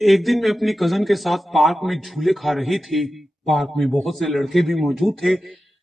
एक दिन मैं अपनी कजन के साथ पार्क में झूले खा रही थी। पार्क में बहुत से लड़के भी मौजूद थे।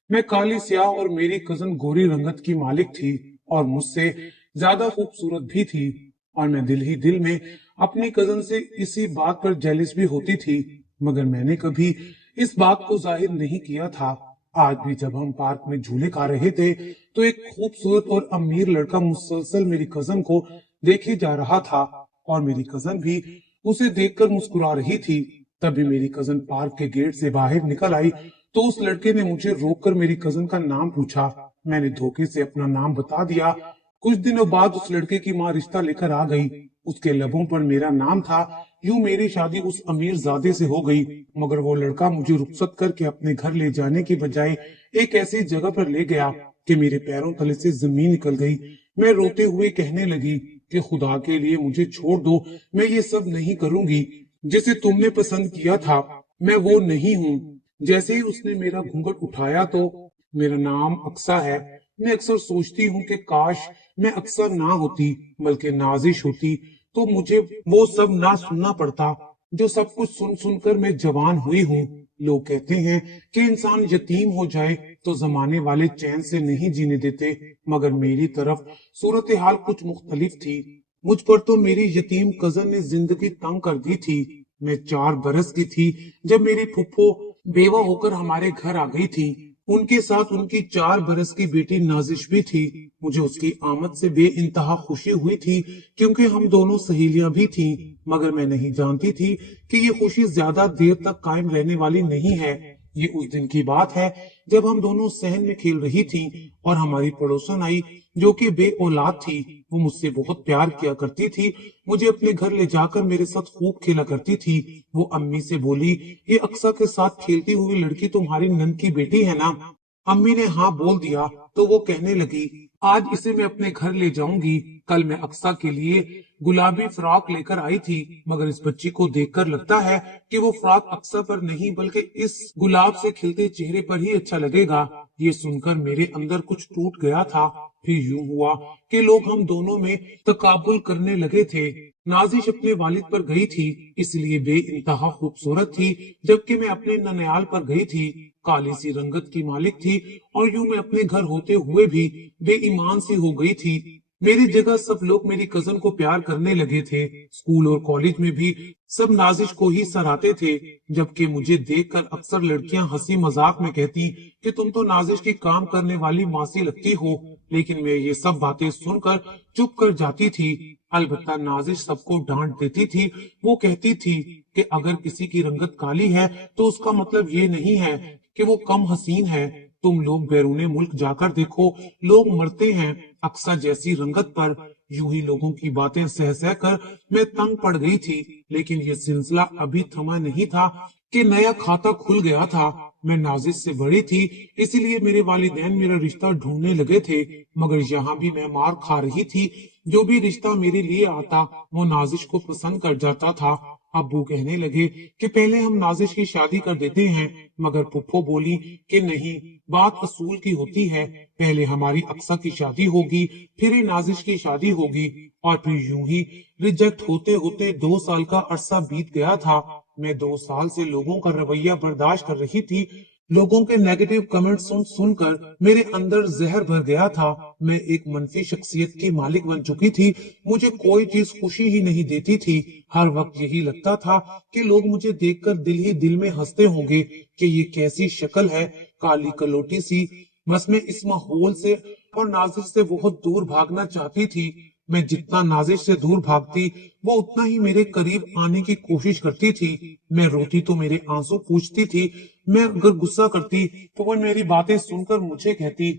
मैं काली स्याह और मेरी कजन गोरी रंगत की मालिक थी और मुझसे ज्यादा खूबसूरत भी थी। और मैं दिल ही दिल में अपनी कजन से इसी बात पर जेलिस भी होती थी, मगर मैंने कभी इस बात को जाहिर नहीं किया था। आज भी जब हम पार्क में झूले खा रहे थे तो एक खूबसूरत और अमीर लड़का मुसलसल मेरी कजन को देखे जा रहा था और मेरी कजन भी उसे देखकर मुस्कुरा रही थी। तभी मेरी कजन पार्क के गेट से बाहर निकल आई तो उस लड़के ने मुझे रोककर मेरी कजन का नाम पूछा। मैंने धोखे से अपना नाम बता दिया। कुछ दिनों बाद उस लड़के की माँ रिश्ता लेकर आ गई। उसके लबों पर मेरा नाम था। यूं मेरी शादी उस अमीर जादे से हो गई, मगर वो लड़का मुझे रुखसत करके अपने घर ले जाने की बजाय एक ऐसी जगह पर ले गया कि मेरे पैरों तले से जमीन निकल गई। मैं रोते हुए कहने लगी कि खुदा के लिए मुझे छोड़ दो, मैं ये सब नहीं करूंगी। जिसे तुमने पसंद किया था मैं वो नहीं हूँ। जैसे ही उसने मेरा घूंघट उठाया तो मेरा नाम अक्सा है। मैं अक्सर सोचती हूँ कि काश मैं अक्सर ना होती बल्कि नाजिश होती, तो मुझे वो सब ना सुनना पड़ता जो सब कुछ सुन सुनकर मैं जवान हुई हूँ। लोग कहते हैं कि इंसान यतीम हो जाए तो जमाने वाले चैन से नहीं जीने देते, मगर मेरी तरफ सूरत हाल कुछ मुख्तलिफ थी। मुझ पर तो मेरी यतीम कजन ने जिंदगी तंग कर दी थी। मैं 4 बरस की थी जब मेरी फुफ्फो बेवा होकर हमारे घर आ गई थी। उनके साथ उनकी 4 बरस की बेटी नाजिश भी थी। मुझे उसकी आमद से बे इंतहा खुशी हुई थी, क्योंकि हम दोनों सहेलियां भी थीं। मगर मैं नहीं जानती थी कि ये खुशी ज्यादा देर तक कायम रहने वाली नहीं है। ये उस दिन की बात है जब हम दोनों सहन में खेल रही थीं और हमारी पड़ोसन आई जो कि बे औलाद थी। वो मुझसे बहुत प्यार किया करती थी, मुझे अपने घर ले जाकर मेरे साथ खूब खेला करती थी। वो अम्मी से बोली, ये अक्सा के साथ खेलती हुई लड़की तुम्हारी नंद की बेटी है ना? अम्मी ने हाँ बोल दिया तो वो कहने लगी, आज इसे मैं अपने घर ले जाऊंगी। कल मैं अक्सा के लिए गुलाबी फ्रॉक लेकर आई थी, मगर इस बच्ची को देखकर लगता है कि वो फ्रॉक अक्सा पर नहीं बल्कि इस गुलाब से खिलते चेहरे पर ही अच्छा लगेगा। ये सुनकर मेरे अंदर कुछ टूट गया था। फिर यूं हुआ कि लोग हम दोनों में तकाबुल करने लगे थे। नाजिश अपने वालिद पर गई थी, इसलिए बे इंतहा खूबसूरत थी, जबकि मैं अपने ननियाल पर गई थी। काली सी रंगत की मालिक थी और यूं मैं अपने घर होते हुए भी बेईमान सी हो गई थी। मेरी जगह सब लोग मेरी कजन को प्यार करने लगे थे। स्कूल और कॉलेज में भी सब नाजिश को ही सराहते थे, जबकि मुझे देखकर अक्सर लड़कियां हंसी मजाक में कहती कि तुम तो नाजिश की काम करने वाली मासी लगती हो। लेकिन मैं ये सब बातें सुनकर चुप कर जाती थी। अलबत्ता नाजिश सबको डांट देती थी। वो कहती थी कि अगर किसी की रंगत काली है तो उसका मतलब ये नहीं है कि वो कम हसीन है। तुम लोग बैरूने मुल्क जाकर देखो, लोग मरते हैं अक्सा जैसी रंगत पर। यूं ही लोगों की बातें सह सह कर मैं तंग पड़ गई थी। लेकिन ये सिलसिला अभी थमा नहीं था कि नया खाता खुल गया था। मैं नाजिश से बड़ी थी, इसीलिए मेरे वालिदैन मेरा रिश्ता ढूंढने लगे थे, मगर यहाँ भी मैं मार खा रही थी। जो भी रिश्ता मेरे लिए आता वो नाजिश को पसंद कर जाता था। अब्बू कहने लगे कि पहले हम नाजिश की शादी कर देते हैं, मगर पुप्पो बोली कि नहीं, बात असूल की होती है। पहले हमारी अक्सा की शादी होगी, फिर ही नाजिश की शादी होगी। और फिर यूं ही रिजेक्ट होते होते 2 साल का अरसा बीत गया था। मैं 2 साल से लोगों का रवैया बर्दाश्त कर रही थी। लोगों के नेगेटिव कमेंट सुन सुनकर मेरे अंदर जहर भर गया था। मैं एक मनफी शख्सियत की मालिक बन चुकी थी। मुझे कोई चीज खुशी ही नहीं देती थी। हर वक्त यही लगता था कि लोग मुझे देखकर दिल ही दिल में हंसते होंगे कि ये कैसी शक्ल है, काली कलोटी सी। बस मैं इस माहौल से और नाजिश से बहुत दूर भागना चाहती थी। मैं जितना नाजिश से दूर भागती वो उतना ही मेरे करीब आने की कोशिश करती थी। मैं रोती तो मेरे आंसू पूछती थी। मैं अगर गुस्सा करती तो वो मेरी बातें सुनकर मुझे कहती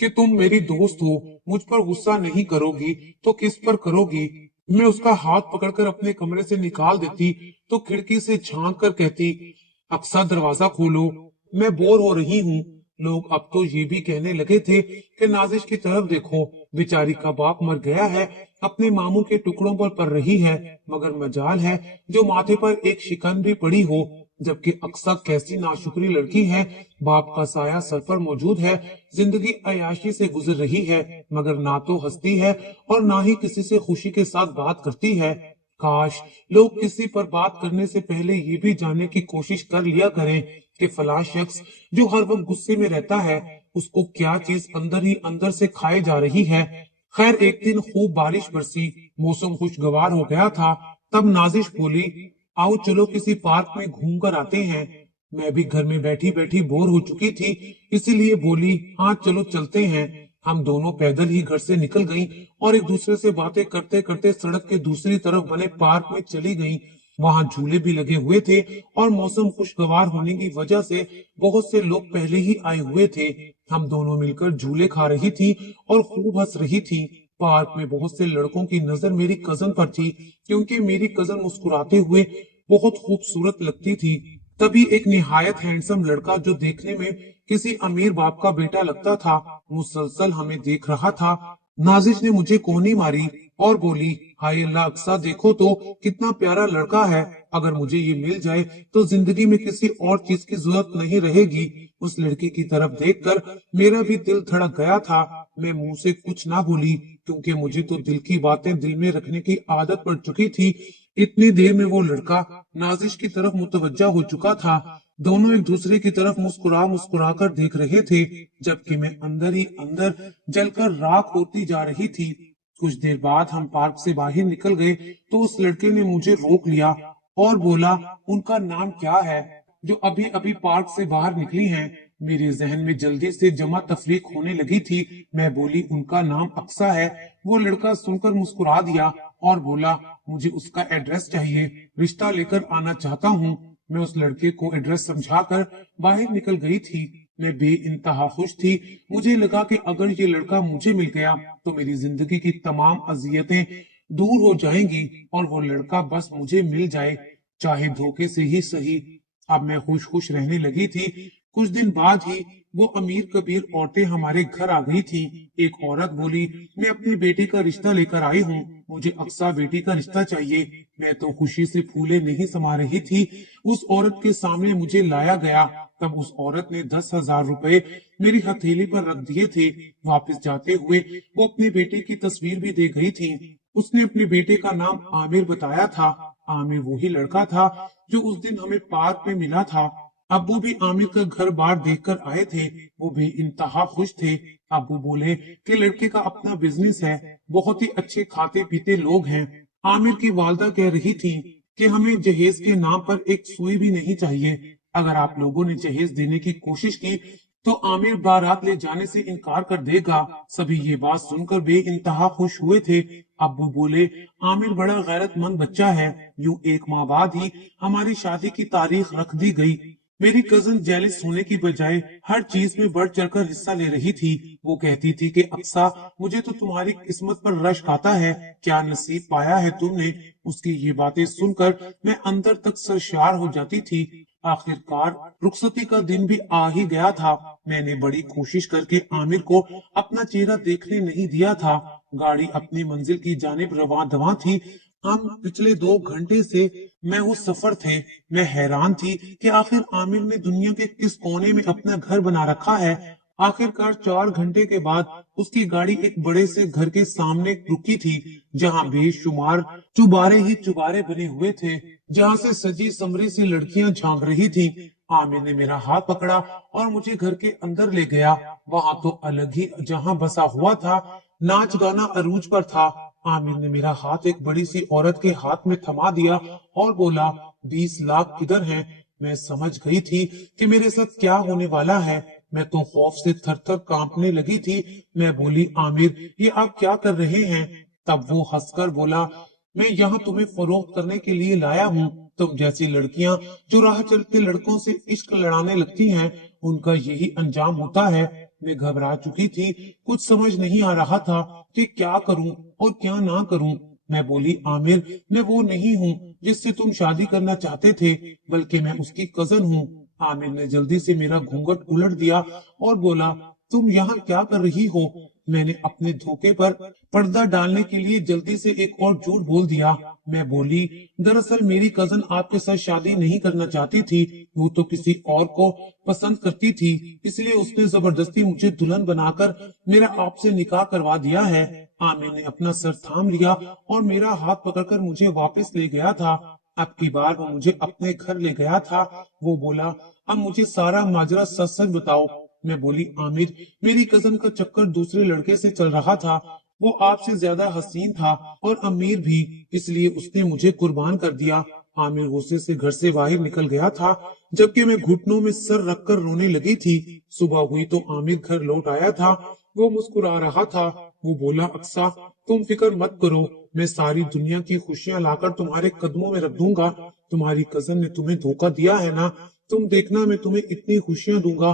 कि तुम मेरी दोस्त हो, मुझ पर गुस्सा नहीं करोगी तो किस पर करोगी। मैं उसका हाथ पकड़कर अपने कमरे से निकाल देती तो खिड़की से झांक कर कहती, अक्सर दरवाजा खोलो, मैं बोर हो रही हूँ। लोग अब तो ये भी कहने लगे थे कि नाजिश की तरफ देखो, बेचारी का बाप मर गया है, अपने मामू के टुकड़ों पर पड़ रही है, मगर मजाल है जो माथे पर एक शिकन भी पड़ी हो। जबकि अक्सर कैसी नाशुक्री लड़की है, बाप का साया सर पर मौजूद है, जिंदगी अयाशी से गुजर रही है, मगर ना तो हंसती है और ना ही किसी से खुशी के साथ बात करती है। काश लोग किसी पर बात करने से पहले ये भी जानने की कोशिश कर लिया करें कि फलां शख्स जो हर वक्त गुस्से में रहता है उसको क्या चीज अंदर ही अंदर से खाए जा रही है। खैर एक दिन खूब बारिश बरसी, मौसम खुशगवार हो गया था। तब नाजिश बोली, आओ चलो किसी पार्क में घूम कर आते हैं। मैं भी घर में बैठी बैठी बोर हो चुकी थी, इसीलिए बोली, हाँ चलो चलते हैं। हम दोनों पैदल ही घर से निकल गईं और एक दूसरे से बातें करते करते सड़क के दूसरी तरफ बने पार्क में चली गईं। वहां झूले भी लगे हुए थे और मौसम खुशगवार होने की वजह से बहुत से लोग पहले ही आए हुए थे। हम दोनों मिलकर झूले खा रही थी और खूब हंस रही थी। पार्क में बहुत से लड़कों की नजर मेरी कजन पर थी, क्योंकि मेरी कजन मुस्कुराते हुए बहुत खूबसूरत लगती थी। तभी एक निहायत हैंडसम लड़का, जो देखने में किसी अमीर बाप का बेटा लगता था, मुसलसल हमें देख रहा था। नाजिश ने मुझे कोहनी मारी और बोली, हाय अल्लाह अक्सा, देखो तो कितना प्यारा लड़का है। अगर मुझे ये मिल जाए तो जिंदगी में किसी और चीज की जरूरत नहीं रहेगी। उस लड़की की तरफ देखकर मेरा भी दिल धड़क गया था। मैं मुंह से कुछ ना बोली, क्योंकि मुझे तो दिल की बातें दिल में रखने की आदत पड़ चुकी थी। इतनी देर में वो लड़का नाजिश की तरफ मुतवज्जा हो चुका था। दोनों एक दूसरे की तरफ मुस्कुरा मुस्कुरा कर देख रहे थे, जबकि मैं अंदर ही अंदर जलकर राख होती जा रही थी। कुछ देर बाद हम पार्क से बाहर निकल गए तो उस लड़के ने मुझे रोक लिया और बोला, उनका नाम क्या है जो अभी अभी पार्क से बाहर निकली हैं। मेरे जहन में जल्दी से जमा तफरीक होने लगी थी। मैं बोली, उनका नाम अक्सा है। वो लड़का सुनकर मुस्कुरा दिया और बोला, मुझे उसका एड्रेस चाहिए, रिश्ता लेकर आना चाहता हूँ। मैं उस लड़के को एड्रेस समझाकर बाहर निकल गई थी। मैं बेइंतहा खुश थी। मुझे लगा कि अगर ये लड़का मुझे मिल गया तो मेरी जिंदगी की तमाम अजियतें दूर हो जाएंगी और वो लड़का बस मुझे मिल जाए, चाहे धोखे से ही सही। अब मैं खुश खुश रहने लगी थी। कुछ दिन बाद ही वो अमीर कबीर औरतें हमारे घर आ गई थी। एक औरत बोली, मैं अपनी बेटी का रिश्ता लेकर आई हूँ, मुझे अक्सा बेटी का रिश्ता चाहिए। मैं तो खुशी से फूले नहीं समा रही थी। उस औरत के सामने मुझे लाया गया। तब उस औरत ने 10,000 रुपए मेरी हथेली पर रख दिए थे। वापस जाते हुए वो अपने बेटे की तस्वीर भी दे गई थी। उसने अपने बेटे का नाम आमिर बताया था। आमिर वही लड़का था जो उस दिन हमें पार्क में मिला था। अब्बू भी आमिर का घर बार देखकर आए थे। वो भी इंतहा खुश थे। अब्बू बोले कि लड़के का अपना बिजनेस है, बहुत ही अच्छे खाते पीते लोग हैं। आमिर की वालदा कह रही थी कि हमें जहेज के नाम पर एक सुई भी नहीं चाहिए। अगर आप लोगों ने जहेज देने की कोशिश की तो आमिर बारात ले जाने से इनकार कर देगा। सभी ये बात सुनकर बेइंतहा खुश हुए थे। अब्बू बोले, आमिर बड़ा गैरतमंद बच्चा है। यूं एक माह बाद ही हमारी शादी की तारीख रख दी गई। मेरी कजन जेलिस होने की बजाय हर चीज में बढ़ चढ़कर हिस्सा ले रही थी। वो कहती थी कि अक्सा, मुझे तो तुम्हारी किस्मत पर रश्क आता है, क्या नसीब पाया है तुमने। उसकी ये बातें सुनकर मैं अंदर तक सरशार हो जाती थी। आखिरकार रुखसती का दिन भी आ ही गया था। मैंने बड़ी कोशिश करके आमिर को अपना चेहरा देखने नहीं दिया था। गाड़ी अपनी मंजिल की जानिब रवां दवां थी। हम पिछले 2 घंटे से मैं उस सफर थे। मैं हैरान थी कि आखिर आमिर ने दुनिया के किस कोने में अपना घर बना रखा है। आखिरकार 4 घंटे के बाद उसकी गाड़ी एक बड़े से घर के सामने रुकी थी, जहां बेशुमार चुबारे ही चुबारे बने हुए थे, जहां से सजी समरी सी लड़कियां झांक रही थी। आमिर ने मेरा हाथ पकड़ा और मुझे घर के अंदर ले गया। वहां तो अलग ही जहां बसा हुआ था, नाच गाना अरूज पर था। आमिर ने मेरा हाथ एक बड़ी सी औरत के हाथ में थमा दिया और बोला, 20 लाख किधर हैं? मैं समझ गई थी कि मेरे साथ क्या होने वाला है। मैं तो खौफ से थर थर कांपने लगी थी। मैं बोली, आमिर, ये आप क्या कर रहे हैं? तब वो हंसकर बोला, मैं यहाँ तुम्हें फरोख्त करने के लिए लाया हूँ। तुम जैसी लड़कियां जो राह चलते लड़कों से इश्क लड़ाने लगती हैं, उनका यही अंजाम होता है। मैं घबरा चुकी थी। कुछ समझ नहीं आ रहा था कि क्या करूं और क्या ना करूं। मैं बोली, आमिर, मैं वो नहीं हूँ जिससे तुम शादी करना चाहते थे, बल्कि मैं उसकी कजन हूँ। आमिर ने जल्दी से मेरा घूंघट उलट दिया और बोला, तुम यहाँ क्या कर रही हो? میں نے अपने धोखे पर पर्दा डालने के लिए जल्दी से एक और झूठ बोल दिया। मैं बोली, दरअसल मेरी कजन आपके साथ शादी नहीं करना चाहती थी, वो तो किसी और को पसंद करती थी, इसलिए उसने जबरदस्ती मुझे दुल्हन बनाकर मेरा आपसे निकाह करवा दिया है। आमिर ने अपना सर थाम लिया और मेरा हाथ पकड़कर मुझे वापस ले गया था। अब की बार वो मुझे अपने घर ले गया था। वो बोला, अब मुझे सारा माजरा सच सच बताओ। मैं बोली, आमिर, मेरी कजन का चक्कर दूसरे लड़के से चल रहा था, वो आपसे ज्यादा हसीन था और अमीर भी, इसलिए उसने मुझे कुर्बान कर दिया। आमिर गुस्से से घर से बाहर निकल गया था, जबकि मैं घुटनों में सर रखकर रोने लगी थी। सुबह हुई तो आमिर घर लौट आया था। वो मुस्कुरा रहा था। वो बोला, अक्सा, तुम फिक्र मत करो, मैं सारी दुनिया की खुशियां लाकर तुम्हारे कदमों में रख दूंगा। तुम्हारी कजन ने तुम्हें धोखा दिया है ना, तुम देखना मैं तुम्हें इतनी खुशियां दूंगा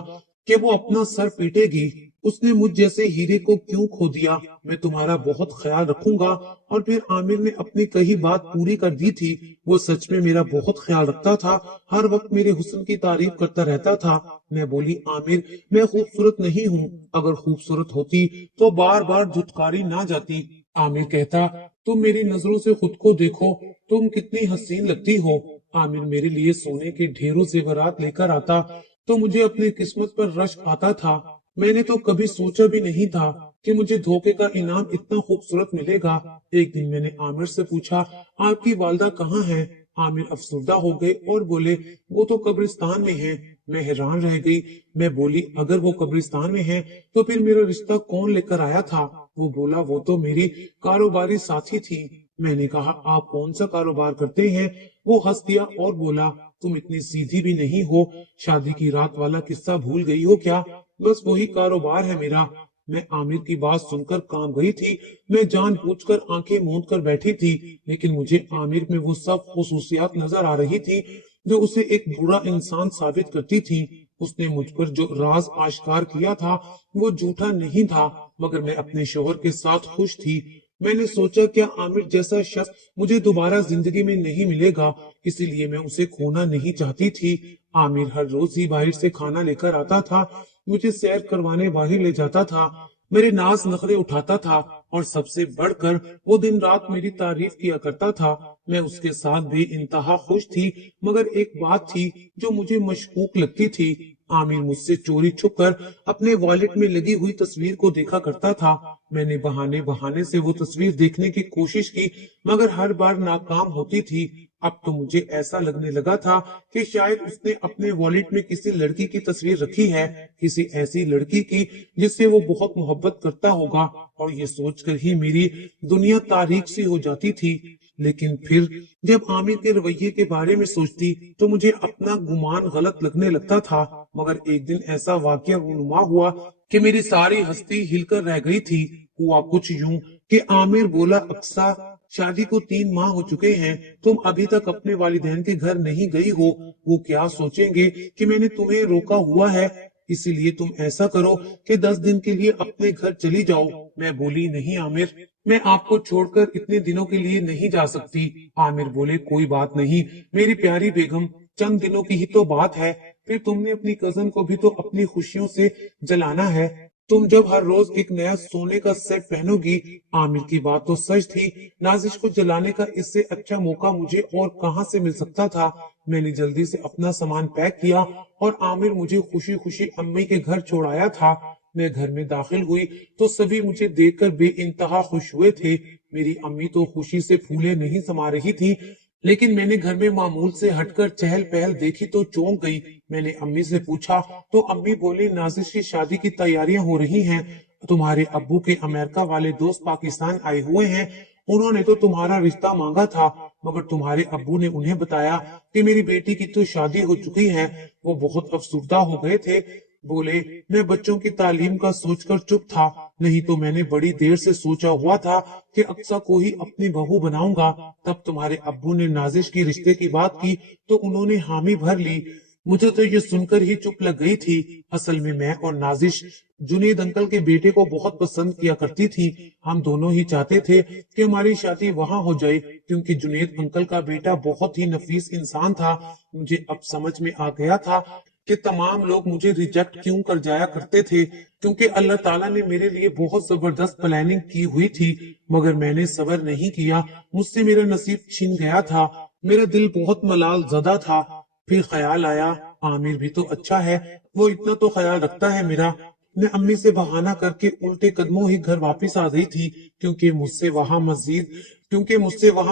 कि वो अपना सर पीटेगी। उसने मुझ जैसे हीरे को क्यों खो दिया, मैं तुम्हारा बहुत ख्याल रखूंगा। और फिर आमिर ने अपनी कही बात पूरी कर दी थी। वो सच में मेरा बहुत ख्याल रखता था, हर वक्त मेरे हुस्न की तारीफ करता रहता था। मैं बोली, आमिर, मैं खूबसूरत नहीं हूँ, अगर खूबसूरत होती तो बार बार धुतकारी ना जाती। आमिर कहता, तुम मेरी नजरों से खुद को देखो, तुम कितनी हसीन लगती हो। आमिर मेरे लिए सोने के ढेरों जेवरात लेकर आता तो मुझे अपनी किस्मत पर रश्क आता था। मैंने तो कभी सोचा भी नहीं था कि मुझे धोखे का इनाम इतना खूबसूरत मिलेगा। एक दिन मैंने आमिर से पूछा, आपकी वालदा कहाँ है? आमिर अफसुर्दा हो गए और बोले, वो तो कब्रिस्तान में है। मैं हैरान रह गई। मैं बोली, अगर वो कब्रिस्तान में है तो फिर मेरा रिश्ता कौन लेकर आया था? वो बोला, वो तो मेरी कारोबारी साथी थी। मैंने कहा, आप कौन सा कारोबार करते हैं? वो हंस दिया और बोला, तुम इतनी सीधी भी नहीं हो, शादी की रात वाला किस्सा भूल गई हो क्या? बस वही कारोबार है मेरा। मैं आमिर की बात सुनकर कांप गई थी। मैं जानबूझकर आंखें मूंद कर बैठी थी, लेकिन मुझे आमिर में वो सब खुसूसियात नजर आ रही थी जो उसे एक बुरा इंसान साबित करती थी। उसने मुझ पर जो राज आश्कार किया था वो झूठा नहीं था, मगर मैं अपने शोहर के साथ खुश थी। मैंने सोचा, क्या आमिर जैसा शख्स मुझे दोबारा जिंदगी में नहीं मिलेगा, इसीलिए मैं उसे खोना नहीं चाहती थी। आमिर हर रोज ही बाहर से खाना लेकर आता था, मुझे सैर करवाने बाहर ले जाता था, मेरे नाज नखरे उठाता था और सबसे बढ़कर वो दिन रात मेरी तारीफ किया करता था। मैं उसके साथ भी इंतहा खुश थी, मगर एक बात थी जो मुझे मशकूक लगती थी। आमिर मुझसे चोरी छुपकर अपने वॉलेट में लगी हुई तस्वीर को देखा करता था। मैंने बहाने बहाने से वो तस्वीर देखने की कोशिश की, मगर हर बार नाकाम होती थी। अब तो मुझे ऐसा लगने लगा था कि शायद उसने अपने वॉलेट में किसी लड़की की तस्वीर रखी है, किसी ऐसी लड़की की जिससे वो बहुत मोहब्बत करता होगा, और ये सोचकर ही मेरी दुनिया तारीख सी हो जाती थी। लेकिन फिर जब आमिर के रवैये के बारे में सोचती तो मुझे अपना गुमान गलत लगने लगता था। मगर एक दिन ऐसा वाकया रूनुमा हुआ कि मेरी सारी हस्ती हिलकर रह गई थी। हुआ कुछ यूं कि आमिर बोला, अक्सा, शादी को 3 माह हो चुके हैं, तुम अभी तक अपने वालिदैन के घर नहीं गई हो। वो क्या सोचेंगे कि मैंने तुम्हें रोका हुआ है, इसीलिए तुम ऐसा करो कि 10 दिन के लिए अपने घर चली जाओ। मैं बोली, नहीं आमिर, मैं आपको छोड़कर इतने दिनों के लिए नहीं जा सकती। आमिर बोले, कोई बात नहीं मेरी प्यारी बेगम, चंद दिनों की ही तो बात है, फिर तुमने अपनी कजन को भी तो अपनी खुशियों से जलाना है। तुम जब हर रोज एक नया सोने का सेट पहनोगी। आमिर की बात तो सच थी, नाजिश को जलाने का इससे अच्छा मौका मुझे और कहां से मिल सकता था। मैंने जल्दी से अपना सामान पैक किया और आमिर मुझे खुशी खुशी अम्मी के घर छोड़ आया था। मैं घर में दाखिल हुई तो सभी मुझे देखकर बेइंतहा खुश हुए थे। मेरी अम्मी तो खुशी से फूले नहीं समा रही थी, लेकिन मैंने घर में मामूल से हटकर चहल पहल देखी तो चौंक गई। मैंने अम्मी से पूछा तो अम्मी बोली, नाजिश की शादी की तैयारियां हो रही हैं। तुम्हारे अब्बू के अमेरिका वाले दोस्त पाकिस्तान आए हुए हैं, उन्होंने तो तुम्हारा रिश्ता मांगा था, मगर तुम्हारे अब्बू ने उन्हें बताया कि मेरी बेटी की तो शादी हो चुकी है। वो बहुत अफसुर्दा हो गए थे। बोले, मैं बच्चों की तालीम का सोचकर चुप था, नहीं तो मैंने बड़ी देर से सोचा हुआ था कि अक्सा को ही अपनी बहू बनाऊंगा। तब तुम्हारे अब्बू ने नाजिश की रिश्ते की बात की तो उन्होंने हामी भर ली। मुझे तो ये सुनकर ही चुप लग गई थी। असल में मैं और नाजिश जुनेद अंकल के बेटे को बहुत पसंद किया करती थी। हम दोनों ही चाहते थे कि हमारी शादी वहां हो जाए, क्योंकि जुनेद अंकल का बेटा बहुत ही नफीस इंसान था। मुझे अब समझ में आ गया था کہ तमाम लोग मुझे रिजेक्ट क्यों कर जाया करते थे, क्योंकि अल्लाह ताला ने मेरे लिए बहुत जबरदस्त प्लानिंग की हुई थी, मगर मैंने सब्र नहीं किया, मुझसे मेरा नसीब छिन गया था, मेरा दिल बहुत मलाल ज़दा था। फिर ख्याल आया आमिर भी तो अच्छा है, वो इतना तो ख्याल रखता है मेरा। मैं अम्मी से बहाना करके उल्टे कदमों ही घर वापस आ गई थी, क्योंकि मुझसे वहां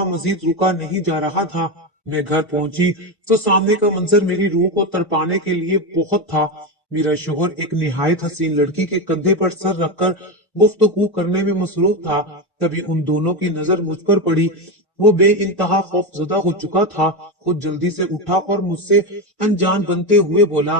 मजीद रुका नहीं जा रहा था। मैं घर पहुंची तो सामने का मंजर मेरी रूह को तड़पाने के लिए बहुत था। मेरा शोहर एक निहायत हसीन लड़की के कंधे पर सर रखकर गुफ्तगू करने में मसरूफ था। तभी उन दोनों की नजर मुझ पर पड़ी। वो बे इंतहा खौफजदा हो चुका था। खुद जल्दी से उठा और मुझसे अनजान बनते हुए बोला,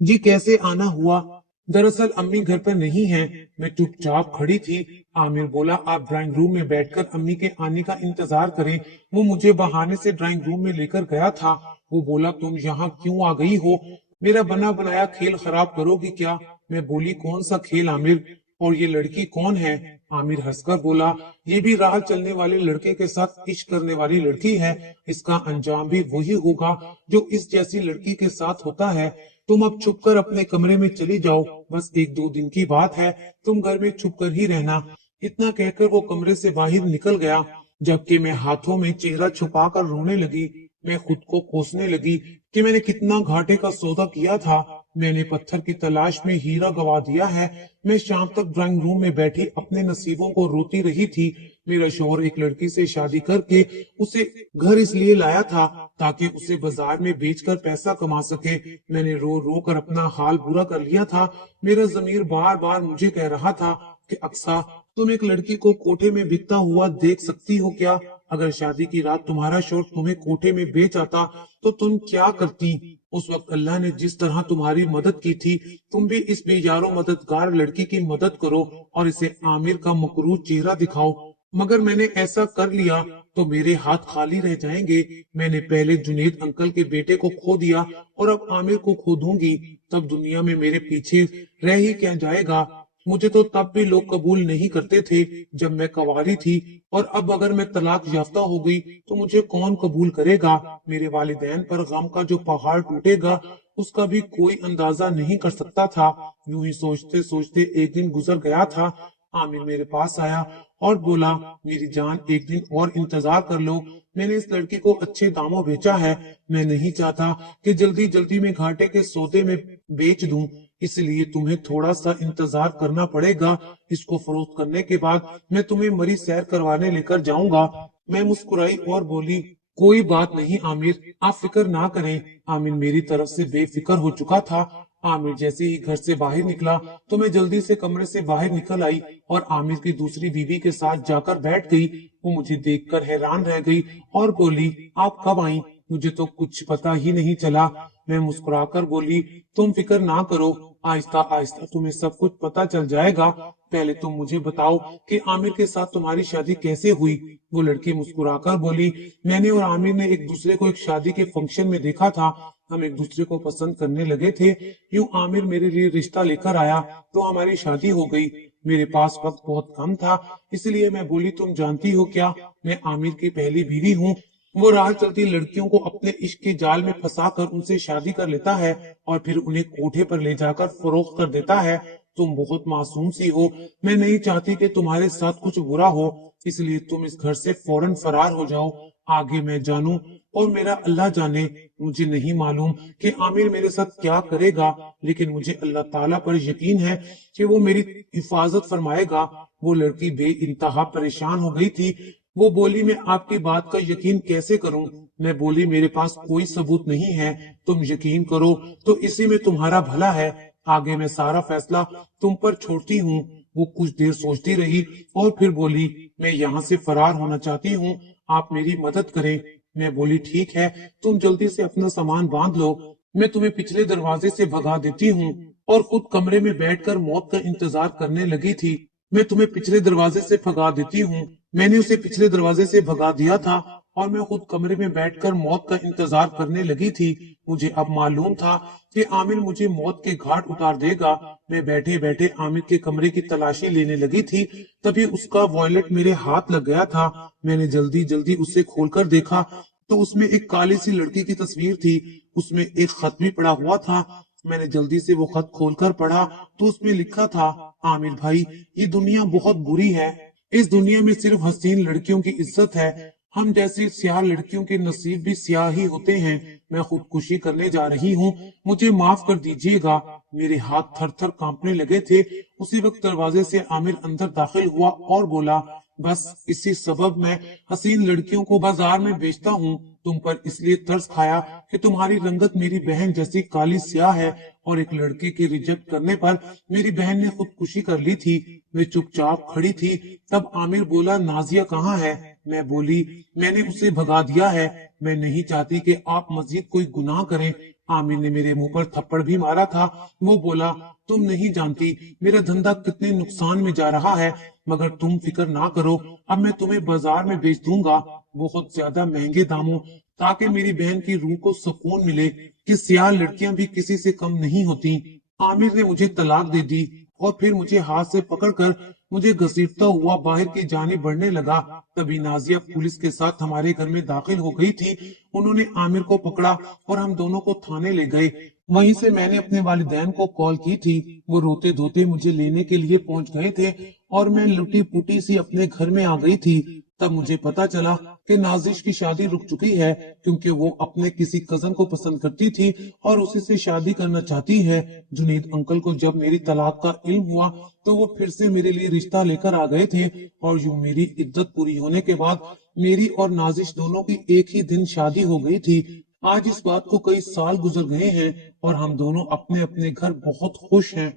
जी कैसे आना हुआ? दरअसल अम्मी घर पर नहीं है। मैं चुपचाप खड़ी थी। आमिर बोला, आप ड्राइंग रूम में बैठकर अम्मी के आने का इंतजार करें। वो मुझे बहाने से ड्राइंग रूम में लेकर गया था। वो बोला, तुम यहाँ क्यों आ गई हो? मेरा बना बनाया खेल खराब करोगी क्या? मैं बोली, कौन सा खेल आमिर? और ये लड़की कौन है? आमिर हंसकर बोला, ये भी राह चलने वाले लड़के के साथ इश्क करने वाली लड़की है। इसका अंजाम भी वही होगा जो इस जैसी लड़की के साथ होता है। तुम अब छुप कर अपने कमरे में चली जाओ, बस एक दो दिन की बात है, तुम घर में छुप कर ही रहना। इतना कहकर वो कमरे से बाहर निकल गया, जबकि मैं हाथों में चेहरा छुपा कर रोने लगी। मैं खुद को कोसने लगी कि मैंने कितना घाटे का सौदा किया था। मैंने पत्थर की तलाश में हीरा गवा दिया है। मैं शाम तक ड्राइंग रूम में बैठी अपने नसीबों को रोती रही थी। मेरा शौहर एक लड़की से शादी करके उसे घर इसलिए लाया था ताकि उसे बाजार में बेचकर पैसा कमा सके। मैंने रो रो कर अपना हाल बुरा कर लिया था। मेरा जमीर बार बार मुझे कह रहा था कि अक्सा, तुम एक लड़की को कोठे में बिकता हुआ देख सकती हो क्या? अगर शादी की रात तुम्हारा शौहर तुम्हें कोठे में बेच आता तो तुम क्या करती? उस वक्त अल्लाह ने जिस तरह तुम्हारी मदद की थी, तुम भी इस बेयारो मददगार लड़की की मदद करो और इसे आमिर का मकरूर चेहरा दिखाओ। मगर मैंने ऐसा कर लिया तो मेरे हाथ खाली रह जाएंगे। मैंने पहले जुनेद अंकल के बेटे को खो दिया और अब आमिर को खो दूंगी, तब दुनिया में मेरे पीछे रह ही क्या जाएगा? मुझे तो तब भी लोग कबूल नहीं करते थे जब मैं कंवारी थी, और अब अगर मैं तलाक याफ्ता हो गई तो मुझे कौन कबूल करेगा? मेरे वालिदैन पर गम का जो पहाड़ टूटेगा उसका भी कोई अंदाजा नहीं कर सकता था। यूं ही सोचते सोचते एक दिन गुजर गया था। आमिर मेरे पास आया और बोला, मेरी जान एक दिन और इंतजार कर लो, मैंने इस लड़की को अच्छे दामों बेचा है। मैं नहीं चाहता कि जल्दी जल्दी में घाटे के सौदे में बेच दूं, इसलिए तुम्हें थोड़ा सा इंतजार करना पड़ेगा। इसको फरोख्त करने के बाद मैं तुम्हें मरी सैर करवाने लेकर जाऊंगा। मैं मुस्कुराई और बोली, कोई बात नहीं आमिर, आप फिक्र ना करें। आमिर मेरी तरफ से बेफिक्र हो चुका था। आमिर जैसे ही घर से बाहर निकला तो मैं जल्दी से कमरे से बाहर निकल आई और आमिर की दूसरी बीवी के साथ जाकर बैठ गई। वो मुझे देखकर हैरान रह गई और बोली, आप कब आई? मुझे तो कुछ पता ही नहीं चला। मैं मुस्कुराकर बोली, तुम फिक्र ना करो, आहिस्ता आहिस्ता तुम्हें सब कुछ पता चल जाएगा। पहले तुम मुझे बताओ कि आमिर के साथ तुम्हारी शादी कैसे हुई? वो लड़की मुस्कुराकर बोली, मैंने और आमिर ने एक दूसरे को एक शादी के फंक्शन में देखा था। हम एक दूसरे को पसंद करने लगे थे। यूं आमिर मेरे लिए रिश्ता लेकर आया तो हमारी शादी हो गई। मेरे पास वक्त बहुत कम था, इसलिए मैं बोली, तुम जानती हो क्या, मैं आमिर की पहली बीवी हूँ। वो राह चलती लड़कियों को अपने इश्क के जाल में फंसाकर उनसे शादी कर लेता है और फिर उन्हें कोठे पर ले जाकर फरोख्त कर देता है। तुम बहुत मासूम सी हो, मैं नहीं चाहती कि तुम्हारे साथ कुछ बुरा हो, इसलिए तुम इस घर से फौरन फरार हो जाओ। आगे मैं जानूं और मेरा अल्लाह जाने। मुझे नहीं मालूम कि आमिर मेरे साथ क्या करेगा, लेकिन मुझे अल्लाह ताला पर यकीन है कि वो मेरी हिफाजत फरमाएगा। वो लड़की बे इंतहा परेशान हो गई थी। वो बोली, मैं आपकी बात का यकीन कैसे करूं? मैं बोली, मेरे पास कोई सबूत नहीं है, तुम यकीन करो तो इसी में तुम्हारा भला है। आगे मैं सारा फैसला तुम पर छोड़ती हूँ। वो कुछ देर सोचती रही और फिर बोली, मैं यहाँ से फरार होना चाहती हूँ, आप मेरी मदद करें। मैं बोली, ठीक है, तुम जल्दी से अपना सामान बांध लो, मैं तुम्हें पिछले दरवाजे से भगा देती हूँ। और खुद कमरे में बैठकर मौत का इंतजार करने लगी थी। मैं तुम्हें पिछले दरवाजे से भगा देती हूँ। मैंने उसे पिछले दरवाजे से भगा दिया था और मैं खुद कमरे में बैठकर मौत का इंतजार करने लगी थी। मुझे अब मालूम था कि आमिर मुझे मौत के घाट उतार देगा। मैं बैठे बैठे आमिर के कमरे की तलाशी लेने लगी थी, तभी उसका वॉलेट मेरे हाथ लग गया था। मैंने जल्दी जल्दी उसे खोलकर देखा तो उसमें एक काली सी लड़की की तस्वीर थी। उसमें एक खत भी पड़ा हुआ था। मैंने जल्दी से वो खत खोलकर पढ़ा तो उसमें लिखा था, आमिर भाई, ये दुनिया बहुत बुरी है। इस दुनिया में सिर्फ हसीन लड़कियों की इज्जत है। हम जैसी स्याह लड़कियों के नसीब भी स्याह ही होते हैं। मैं खुदकुशी करने जा रही हूँ, मुझे माफ कर दीजिएगा। मेरे हाथ थर थर कांपने लगे थे। उसी वक्त दरवाजे से आमिर अंदर दाखिल हुआ और बोला, बस इसी सबब मैं हसीन लड़कियों को बाजार में बेचता हूँ। तुम पर इसलिए तरस खाया कि तुम्हारी रंगत मेरी बहन जैसी काली स्याह है और एक लड़के के रिजेक्ट करने पर मेरी बहन ने खुदकुशी कर ली थी। वे चुपचाप खड़ी थी। तब आमिर बोला, नाजिया कहाँ है? मैं बोली, मैंने उसे भगा दिया है। मैं नहीं चाहती कि आप मजीद कोई गुनाह करें। आमिर ने मेरे मुंह पर थप्पड़ भी मारा था। वो बोला, तुम नहीं जानती मेरा धंधा कितने नुकसान में जा रहा है, मगर तुम फिक्र ना करो, अब मैं तुम्हें बाजार में बेच दूंगा, बहुत ज्यादा महंगे दामों, ताकि मेरी बहन की रूह को सुकून मिले कि स्याह लड़कियां भी किसी से कम नहीं होती। आमिर ने मुझे तलाक दे दी और फिर मुझे हाथ से पकड़कर मुझे घसीटता हुआ बाहर की जानिब बढ़ने लगा। तभी नाजिया पुलिस के साथ हमारे घर में दाखिल हो गई थी। उन्होंने आमिर को पकड़ा और हम दोनों को थाने ले गए। वहीं से मैंने अपने वालिदैन को कॉल की थी। वो रोते धोते मुझे लेने के लिए पहुंच गए थे और मैं लुटी पुटी सी अपने घर में आ गई थी। तब मुझे पता चला कि नाजिश की शादी रुक चुकी है, क्योंकि वो अपने किसी कजन को पसंद करती थी और उसी से शादी करना चाहती है। जुनेद अंकल को जब मेरी तलाक का इल्म हुआ तो वो फिर से मेरे लिए रिश्ता लेकर आ गए थे और यूं मेरी इद्दत पूरी होने के बाद मेरी और नाजिश दोनों की एक ही दिन शादी हो गई थी। आज इस बात को कई साल गुजर गए हैं और हम दोनों अपने अपने घर बहुत खुश हैं।